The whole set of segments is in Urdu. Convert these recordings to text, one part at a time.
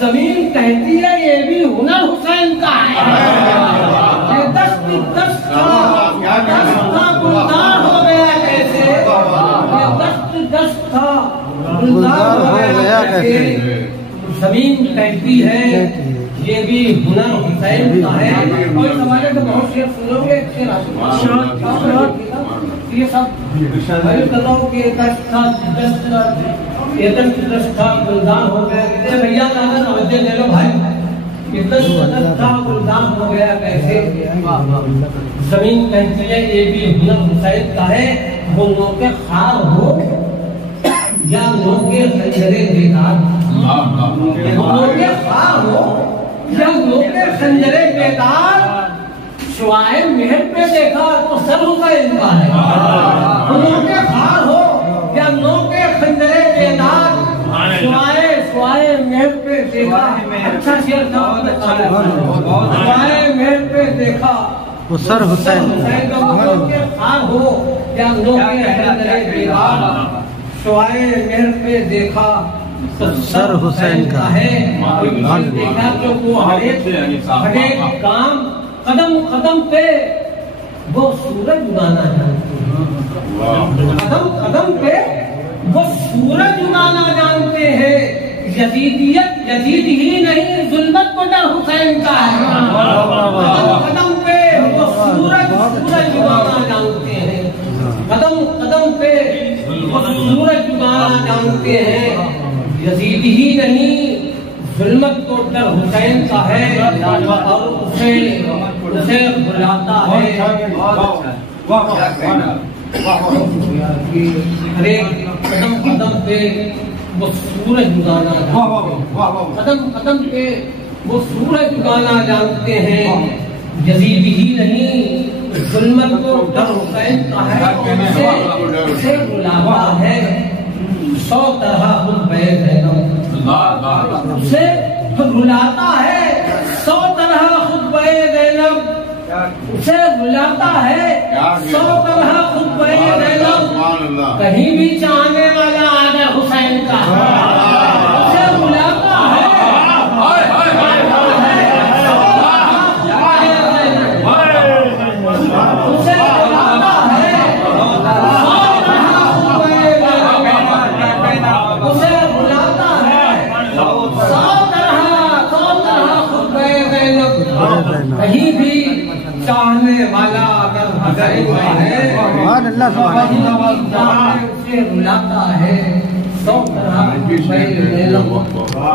زمین کہتی ہے یہ بھی ہنر حسین کا ہے. یہ دست دست تھا گلزار ہو گیا کیسے, یہ دست دست تھا گلزار ہو گیا کیسے. زمین کہتی ہے یہ بھی ہنر حسین کا ہے. اور اس حوالے سے بہت شعر سنو گے, یہ سب میں کر رہا ہوں کہ یہ دست دست تھا گلزار ہو گیا کیسے. بھیا زیادہ توجہ دے لو بھائی, یہ دست دست تھا گلزار ہو گیا کیسے. زمین کہتی ہے یہ بھی ہنر حسین کا ہے. وہ نوک خار ہو یا نوک خنجرے بیدار, نوک خار ہو یا نوک خنجرے بیدار, شعائے مہر پہ دیکھا تو سر حسین کا ہے. نوک خار ہو یا نوک خنجرے بیدار, شعائے مہر پہ دیکھا. اچھا شعر تھا, شعائے مہر پہ دیکھا وہ سر حسین کا. نوک خار ہو یا نوک خنجرے بیدار, شعائے مہر پہ دیکھا سر حسین کا ہے. دیکھا کہ وہ ہر ایک کام قدم قدم پہ وہ سورج اگانا جانتے ہیں. قدم قدم پہ وہ سورج اگانا جانتے ہیں. یزیدیت یزید ہی نہیں ظلمت کو ڈر حسین کا ہے. قدم قدم پہ وہ سورج اگانا جانتے ہیں. قدم قدم پہ وہ سورج اگانا جانتے ہیں. یزید ہی نہیں ظلمت کو ڈر حسین کا ہے. اور اسے بلاتا ہے ہر ایک قدم قدم پہ وہ سورج اگانا جانتے ہیں. قدم قدم پہ وہ سورج اگانا جانتے ہیں. یزید ہی نہیں ظلمت کو ڈر حسین کا ہے. اسے بلاتا ہے 100 طرح خطبہ زینب, اسے رلاتا ہے 100 طرح خطبہ زینب, اسے رلاتا ہے 100 طرح خطبہ زینب. کہیں بھی چاہنے والا آنا حسین کا, اسے رلاتا ہے کہیں بھی چاہنے والا اگر حسین کا ہے اسے رلاتا ہے 100 طرح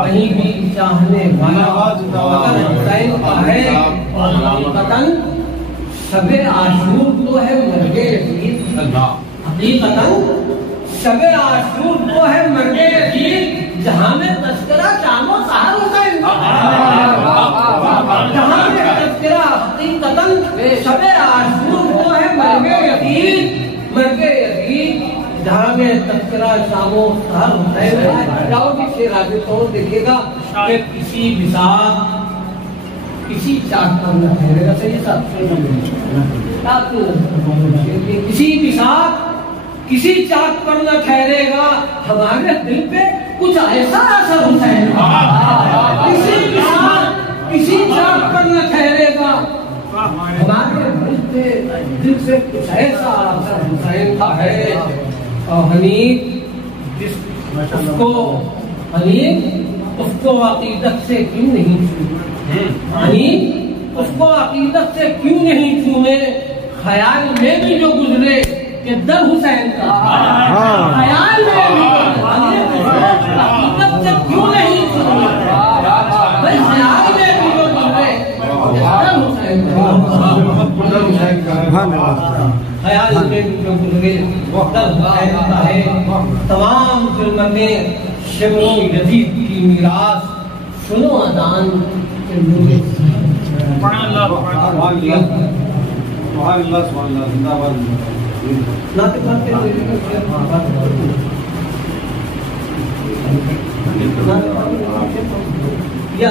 کہیں بھی چاہنے والا اگر حسین کا ہے. اور حقیقتاً شب عاشور تو ہے مرگ یزید, حقیقتاً شب عاشور تو ہے مرگ یزید, جہاں میں تذکرہ شام و سحر حسین کا ہے. جہاں میں تذکرہ حقیقتاً شب عاشور تو ہے مرگ یزید, مرگ یزید, جہاں میں تذکرہ شام و سحر حسین کا ہے. جاؤ کہ شیر آگے تو دیکھیے گا کہ کسی بساط کسی چاک پر نہ ٹھہرے گا. صحیح صاحب, کسی بساط کسی چاک پر نہ ٹھہرے گا, ہمارے دل پہ کچھ ایسا اثر حسین کا. کسی بساط کسی چاک پر نہ ٹھہرے گا, ہمارے دل سے کچھ ایسا اثر حسین کا ہے. اور حنیف اس کو عقیدت سے کیوں نہیں چھوئے, حنیف اس کو عقیدت سے کیوں نہیں چھوئے. خیال میں بھی جو گزرے کہ در حسین کا, خیال میں بھی عقیدت سے کیوں نہیں چھوئے. بھائی خیال میں بھی جو گزرے کہ در حسین کا, خیال میں بھی جو گزرے در حسین کا ہے. تمام ظلمتیں شمر و یزید کی میراث, سنو اذان کے نور. سبحان اللہ سبحان اللہ زندہ باد. یا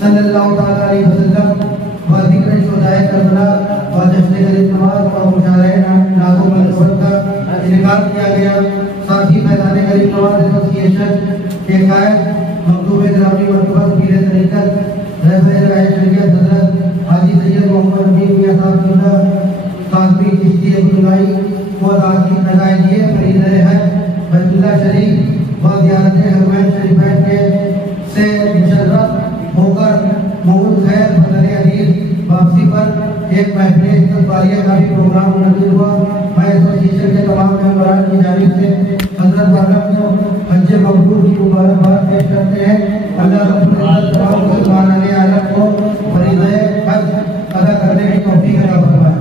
صلی اللہ تعالیٰ علیہ وسلم و ذکر شہدائے کربلا و جشن غریب نواز و مشاعرہ نعتوں منصوبت کا انعقاد کیا گیا۔ ساتھ ہی میدان غریب نواز ایسوسی ایشن کے قائد مکتوب گرامی مرتبہ پیر طریقت رہبر رائے شریعت حضرت حاجی سید محمد امین میاں صاحب کی قاسمی چشتی عبداللہی کو آج نگائیے فرید حج بیت اللہ شریف و زیارت حرمین شریفین کے سے مشرف ہو کر موعود خیر بدن عزیز واپسی پر ایک محفل استقبالیہ کا بھی پروگرام منعقد ہوا۔ میں ایسوسیشن کے تمام ممبران کی جانب سے حضرت والا کو حج مبرور کی مبارکباد پیش کرتے ہیں۔ اللہ رب العزت تمام مسلمان عالم کو فریضہ حج ادا کرنے کی توفیق عطا فرمائے۔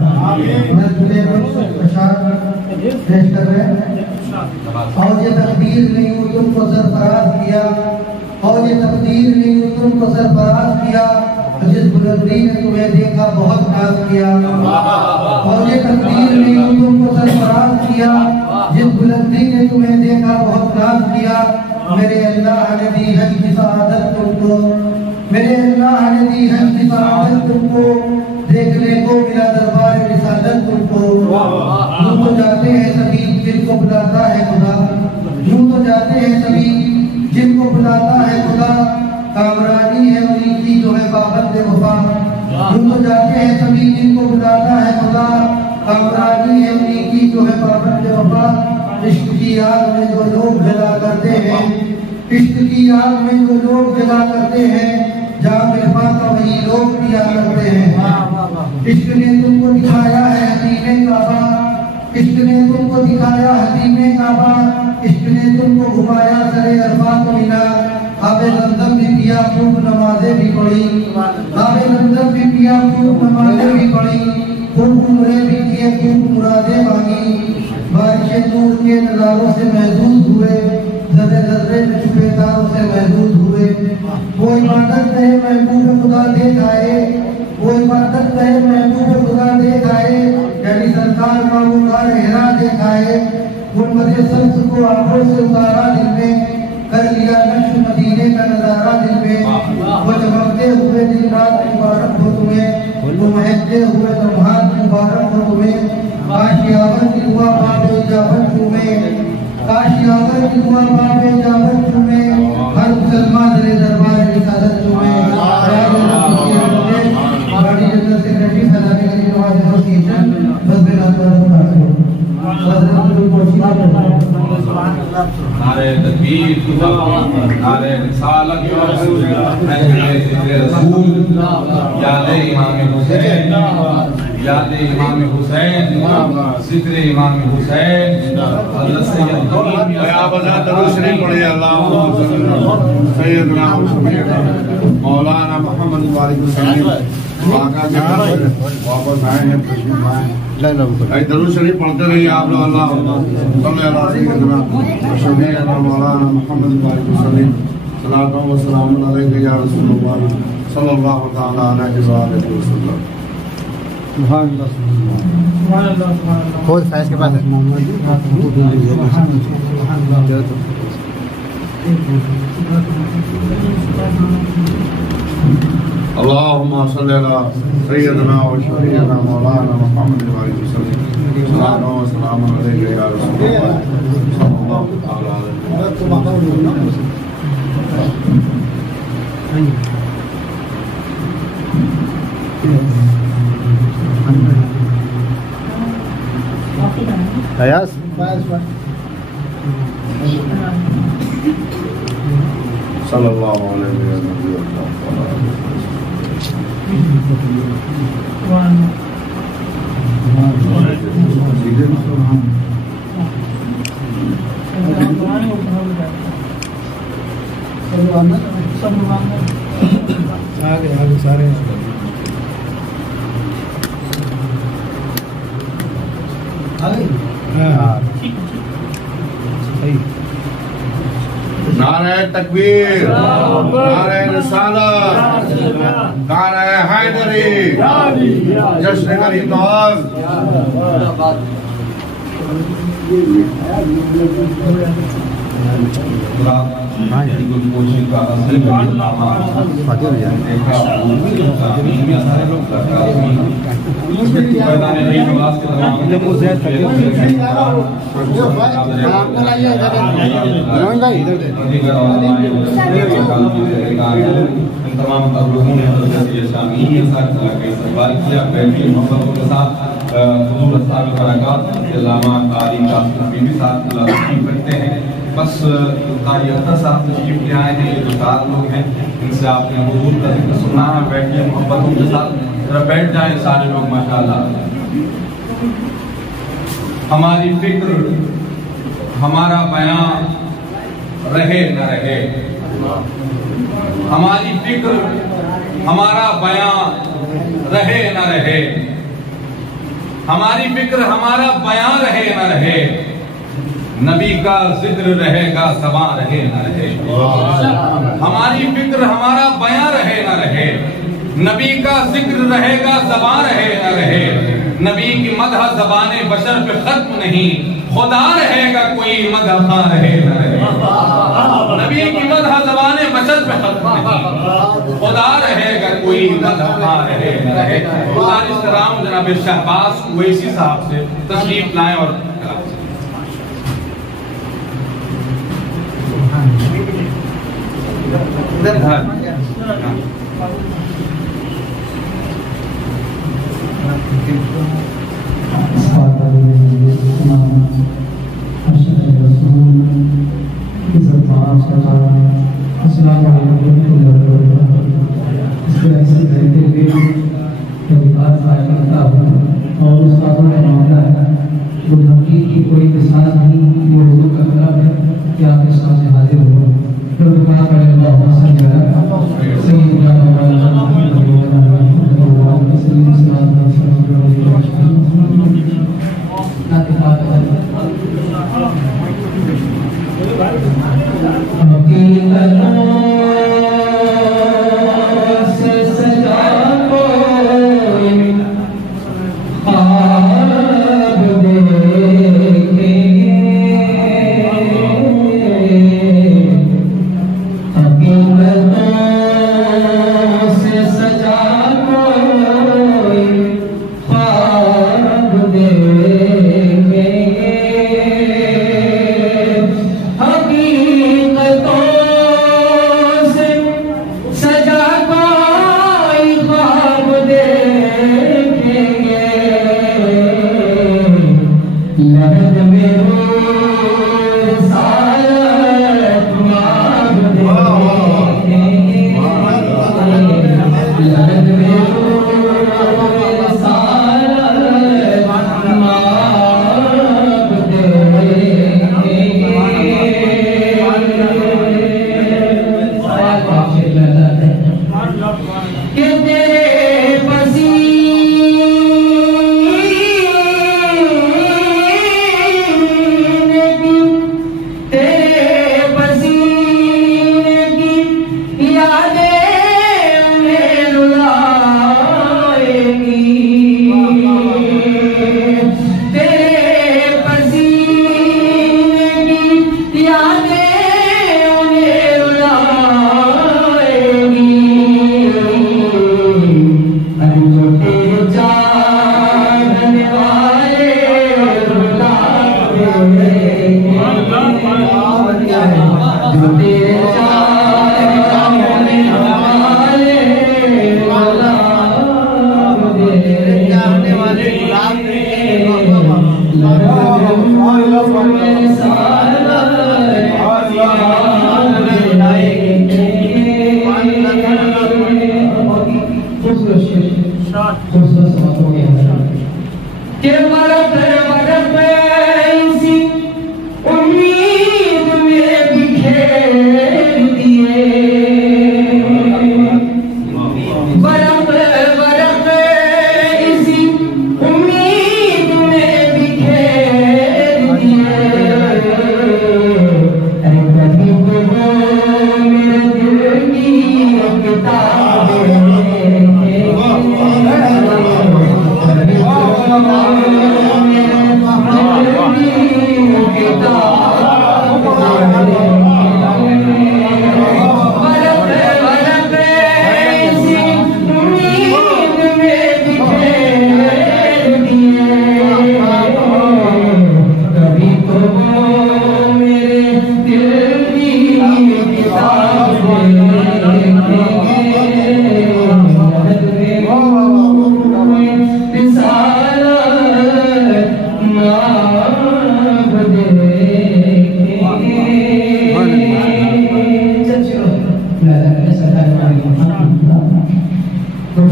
پیش کر رہے ہیں اور یہ تقدیر نے یوں تم کو سرفراز کیا، اور یہ تقدیر نے یوں تم کو سرفراز کیا، جس بلندی نے تمہیں دیکھا بہت ناز کیا، اور یہ تقدیر نے یوں تم کو سرفراز کیا، جس بلندی نے تمہیں دیکھا بہت ناز کیا۔ میرے اللہ نے دی حج کی سعادت تم کو، میرے اللہ نے دی حج کی سعادت تم کو، دیکھنے کو ملا دربار رسالت تم کو۔ یوں تو جاتے ہیں سبھی جن کو بلاتا ہے خدا، یوں تو جاتے ہیں سبھی جن کو بلاتا ہے خدا، کامرانی ہے انہی کی جو ہے پابند وفا۔ یوں تو جاتے ہیں سبھی جن کو بلاتا ہے خدا، کامرانی ہے انہی کی جو ہے پابند وفا۔ عشق کی آگ میں جو لوگ جلا کرتے ہیں، عشق کی آگ میں جو لوگ جلا کرتے ہیں، جام عرفاں کا وہی لوگ پیا کرتے ہیں۔ عشق نے تم کو دکھایا ہے حتیم کعبہ، عشق نے تم کو دکھایا حتیم کعبہ، عشق نے تم کو گھمایا سر عرفات و مینا۔ آب زمزم بھی پیا خوب نمازیں بھی پڑھی، آب زمزم بھی پیا خوب نمازیں بھی پڑھی، خوب عمرے بھی کیے خوب مرادیں مانگی۔ بارش نور کے نظاروں سے محظوظ ہوئے، ذرے ذرے میں چھپے تاروں سے محظوظ ہوئے۔ وہ عبادت ہے محبوب خدا دیکھ آئے، وہ عبادت ہے محبوب خدا دیکھ آئے، یعنی سرکار کا وہ غار حرا دیکھ آئے۔ غربت شمس کو آنکھوں سے اتارا دل میں، کر لیا نقش مدینے کا نظارہ دل میں۔ وہ چمکتے ہوئے دن رات مبارک ہو تمہیں، وہ مہکتے ہوئے لمحات مبارک ہو تمہیں۔ کاش یاور کی دعا باب اجابت تمہیں، کاش یاور کی دعا باب اجابت تمہیں، ہر مسلمان دل دربار رسالت تمہیں۔ بڑی جنرل سیکرٹری فیضان غریب نواز ایسوسی ایشن بس نعرہ تکبیر، نعرہ رسالت، رسول، یاد امام حسین، یاد امام حسین، ذکر امام حسین، حضرت سید سیدنا مولانا محمد وعلیہ وسلم واپس آئے ہیں، تشریف لائے۔ درود شریف پڑھتے رہیے آپ لوگ۔ اللہ صلی اللہ سیدنا مولانا محمد وعلیہ وسلم، صلاۃ و سلام علیک یا رسول اللہ صلی اللہ تعالی علیہ وسلم۔ خود فیض کے پاس ہے۔ اللهم صل على سيدنا وشفيعنا مولانا محمد وعلى وسلم، صلاة وسلام عليك يا رسول الله صلى الله تعالى عليه فیاض صلى الله عليه وسلم۔ آگے سارے نعرہ تکبیر، نعرہ رسالت، نعرہ حیدری، جشن غریب نواز۔ اللہ کوشش کا اصل تمام لوگوں نے شامل کے ساتھ استقبال کیا، بیٹھی محبتوں کے ساتھ حضور اسلام برکات علامہ قاری قاسم حبیبی صاحب تشریف رکھتے ہیں۔ بس قاری اختر صاحب تشریف لے آئے ہیں، یہ جو 4 لوگ ہیں ان سے آپ نے حضور کا ذکر سنا ہے، بیٹھیے محبتوں کے ساتھ، ذرا بیٹھ جائیں سارے لوگ ماشاءاللہ۔ ہماری فکر ہمارا بیان رہے نہ رہے، ہماری فکر ہمارا بیان رہے نہ رہے، ہماری فکر ہمارا بیان رہے نہ رہے، نبی کا ذکر رہے گا زبان رہے نہ رہے۔ ہماری فکر ہمارا بیان رہے نہ رہے، نبی کا ذکر رہے گا زبان رہے نہ رہے، نبی کی مدح زبان بشر پہ ختم نہیں، خدا رہے گا کوئی مدح خاں رہے نہ رہے۔ نبی کی مدح زبان بشر پہ ختم نہیں، خدا رہے گا کوئی مدح خاں رہے نہ رہے۔ گزارش کر رہا ہوں جناب شہباز اویسی صاحب سے تشریف لائیں اور کوئی مثال نہیں، یہ حضور کا کلام ہے کہ آپ کے سامنے حاضر ہو۔ پھر دعا کریں اللہم صلی علی سیدنا مولانا محمد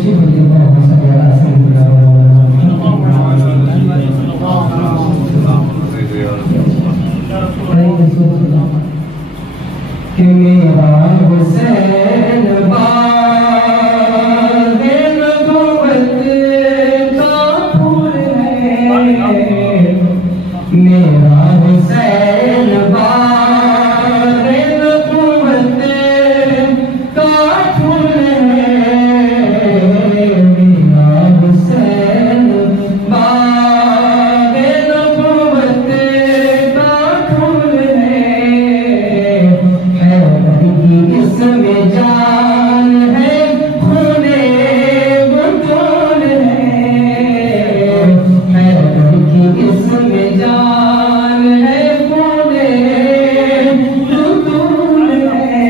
تشریف لے اللهم صل على سيدنا محمد کہ میرا حسین باغ نبوت کا پھول ہے، میرا حسین باغ نبوت کا پھول ہے، میرا حسین باغ نبوت کا پھول ہے، اس میں جان ہے خون بطول ہے، حیدر کی اس میں جان ہے خون بطول ہے،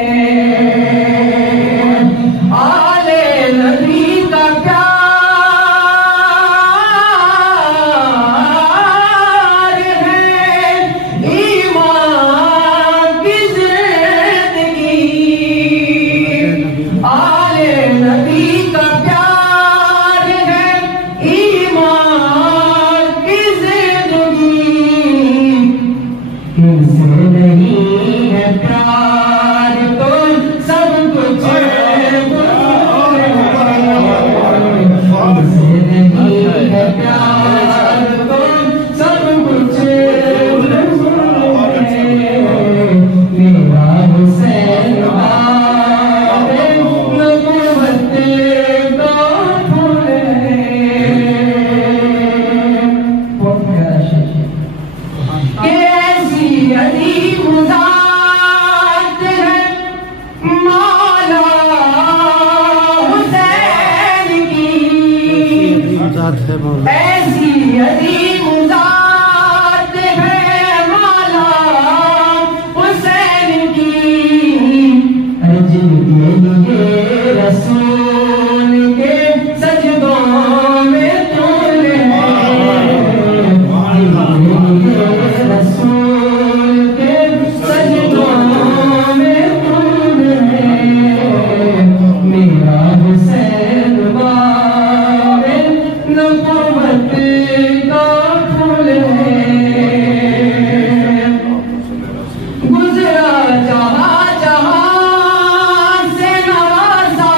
آل نبی کا پیار ہے، ایمان کی آل نبی کا پیار ہے، ایمان کی زندگی، ان سے نہیں ہے پیار تو سب کچھ بھول ہے، ان سے نہیں ہے پیار تو سب کچھ بھول ہے، میرا حسین ایسی عظیم ذات ہے مولا حسین کی، جن کے لیے رسول کے سجدوں میں طول ہے، جن کے لیے رسول کے سجدوں میں طول ہے، میرا حسین نبوت کا پھول ہے، گزرا جہاں جہاں سے نوازا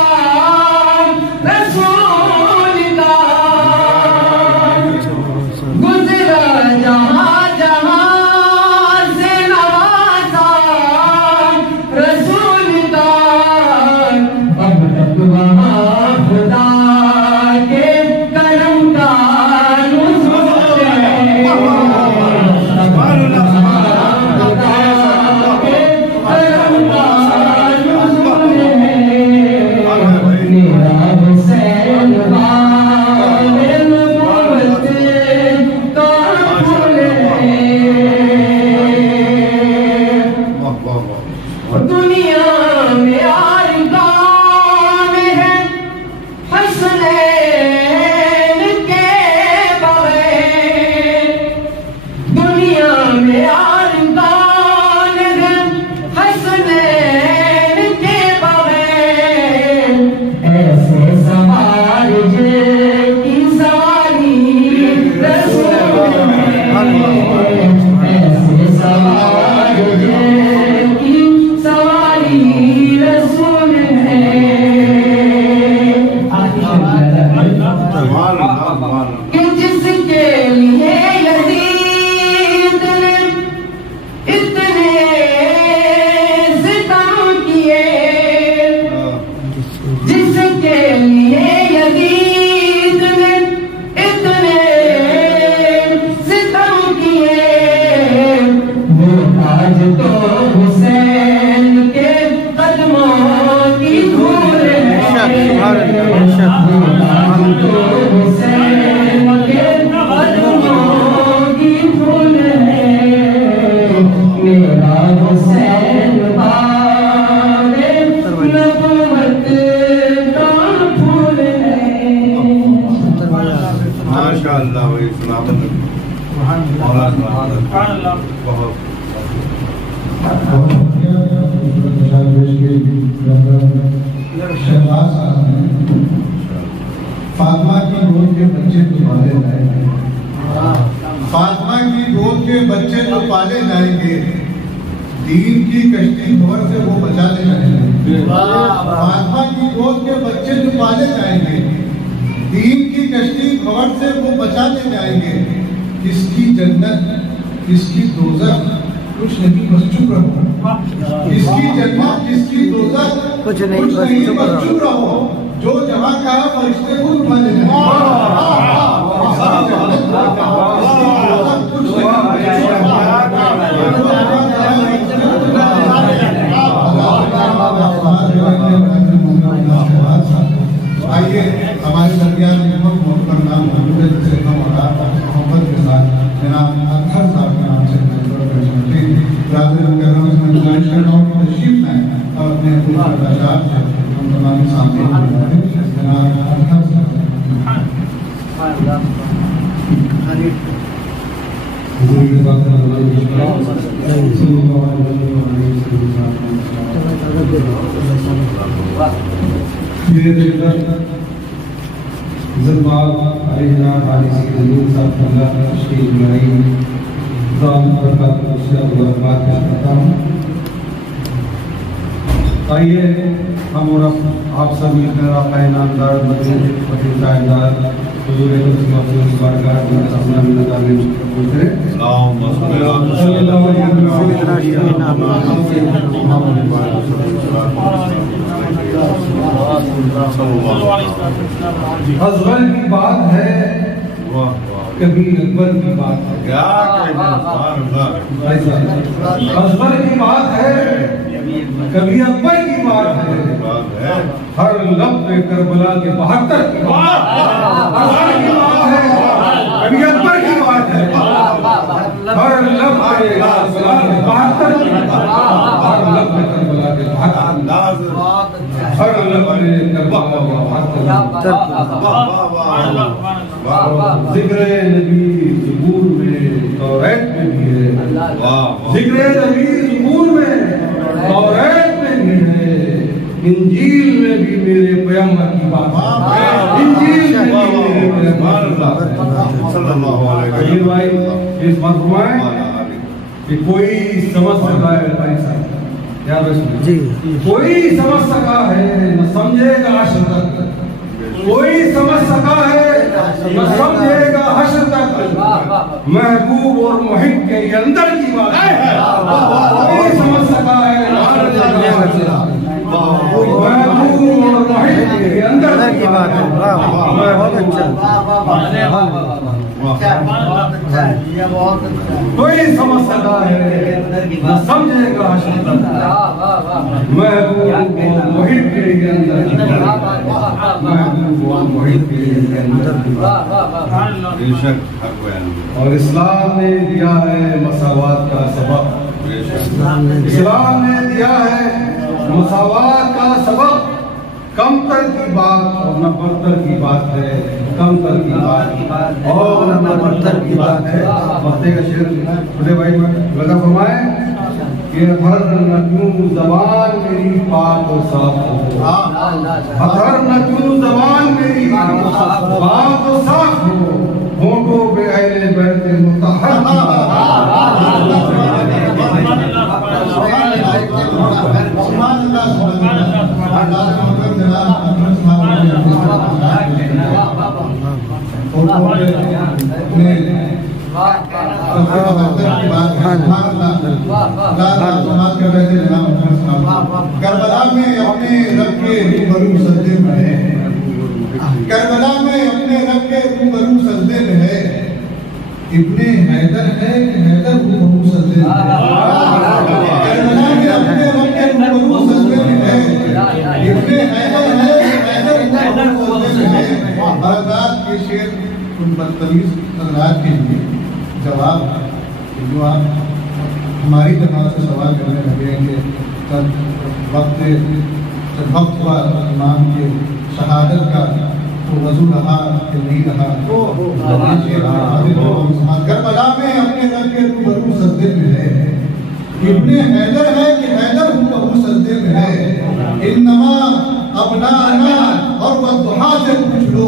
رسول کا، گزرا جہاں جہاں سے نوازا رسول کا، اب تک وہاں خدا کے دنیا میں آرگان ہے حسنین کے بغیر، دنیا میں آرگان ہے حسنین کے بغیر، ایسے سوار کی سواری رسول ہے، ایسے سوار کی سواری رسول ہے، کہ جس کے لیے یزید نے اتنے ستم کیے، جس کے لیے یزید نے اتنے ستم کیے، وہ آج تو حسین کے قدموں کی دھول ہے، آج تو حسین کے قدموں کی دھول ہے، میرا حسین باغ نبوت کا پھول ہے، ماشاءاللہ بھائی سلام فاطمہ کی گود کے بچے تو پالے جائیں گے، فاطمہ کی گود کے بچے تو پالے جائیں گے، دین کی کشتی بھور سے وہ بچا لے جائیں گے، فاطمہ کی گود کے بچے تو پالے جائیں گے، دین کی کشتی بھور سے وہ بچا لے جائیں گے، کس کی جنت کس کی دوزخ کچھ نہیں بس چپ رہو، کس کی جنت کس کی دوزخ کچھ نہیں بس چپ رہو، جو جہاں کا ہے فرشتے خود پالے جائیں گے، آئیے ہمارے درمیان میں بہت محترم نام موجود ہے، جسے ہم محبت کے ساتھ جناب اطہر صاحب کے نام سے گزارش کر رہا ہوں کہ تشریف لائیں اور اپنے برداشات سے ہم تمام سامنے جناب اطہر صاحب آئیے ہم اور آپ سب مل کر آقا انعامدار مدینہ فقیر تاجدار حضور رسول بارگاہ میں اپنا ملتا میں قبول کریں۔ اللہم صلی اللہ علیہ وسلم۔ اصغر کی بات ہے کبھی اکبر کی بات ہے، اصغر کی بات ہے کبھی اکبر کی بات ہے، ہر لب پہ کربلا کے 72 کی بات اصغر کی بات ہے کبھی اکبر کی بات ہے، ہر لب پہ کربلا کے 72 کی بات، ہر لب پہ کربلا کے 72، ہر لب پہ کربلا کے 72۔ ذکر نبی زبور میں توریت میں بھی ہے، ذکر نبی زبور میں توریت میں بھی ہے، انجیل میں بھی میرے پیغمبر کی بات ہے، انجیل میں بھی میرے پیغمبر کی بات ہے۔ یہ بھائی اس بات فرمائیں کہ کوئی سمجھ سکا ہے بھائی صاحب، یاد رکھیے کوئی سمجھ سکا ہے نہ سمجھے گا حشر تک، کوئی سمجھ سکا ہے نہ سمجھے گا حشر تک، محبوب اور محب کے اندر کی بات ہے، کوئی سمجھ سکا ہے نہ سمجھے گا حشر تک، محبوب اور محب کے اندر کی بات ہے۔ بہت اچھا، کوئی سمجھ سکا ہے نہ سمجھے گا حشر تک، محبوب اور محب کے اندر کی بات ہے، محبوب اور محب کے اندر کی بات ہے۔ اور اسلام نے دیا ہے مساوات کا سبق، اسلام نے دیا ہے مساوات کا سبق، کم تر کی بات اور نہ برتر کی بات ہے، کم تر کی بات اور نہ برتر کی بات ہے۔ وقتے کا شعر چھوٹے بھائی لگا فرمائے کہ ہر نہ کیوں زبان میری پاک و صاف ہو، ہر نہ کیوں زبان میری پاک و صاف ہو، ہونٹوں پہ اہل بیت مطہر کی بات کربلا میں اپنے رب کے روبرو سجدے میں ہے، کربلا میں اپنے رب کے روبرو سجدے میں ہے، ابن حیدر ہے کہ حیدر روبرو سجدے میں ہے، کربلا میں اپنے رب کے روبرو سجدے میں ہے، ابن حیدر ہے کہ حیدر روبرو سجدے میں ہے۔ حضرات کے شعر ان بدتمیز حضرات کے لیے جواب ہے، جو آپ ہماری جماعت سے سوال کرنے لگے ہیں کہ جب وقت ہوا امام کے شہادت کا تو وضو رہا کہ نہیں رہا، کربلا میں اپنے رب کے روبرو سجدے میں ہے، ابن حیدر ہے کہ حیدر روبرو سجدے میں ہے، انما ابناءنا اور والضحیٰ سے پوچھ لو،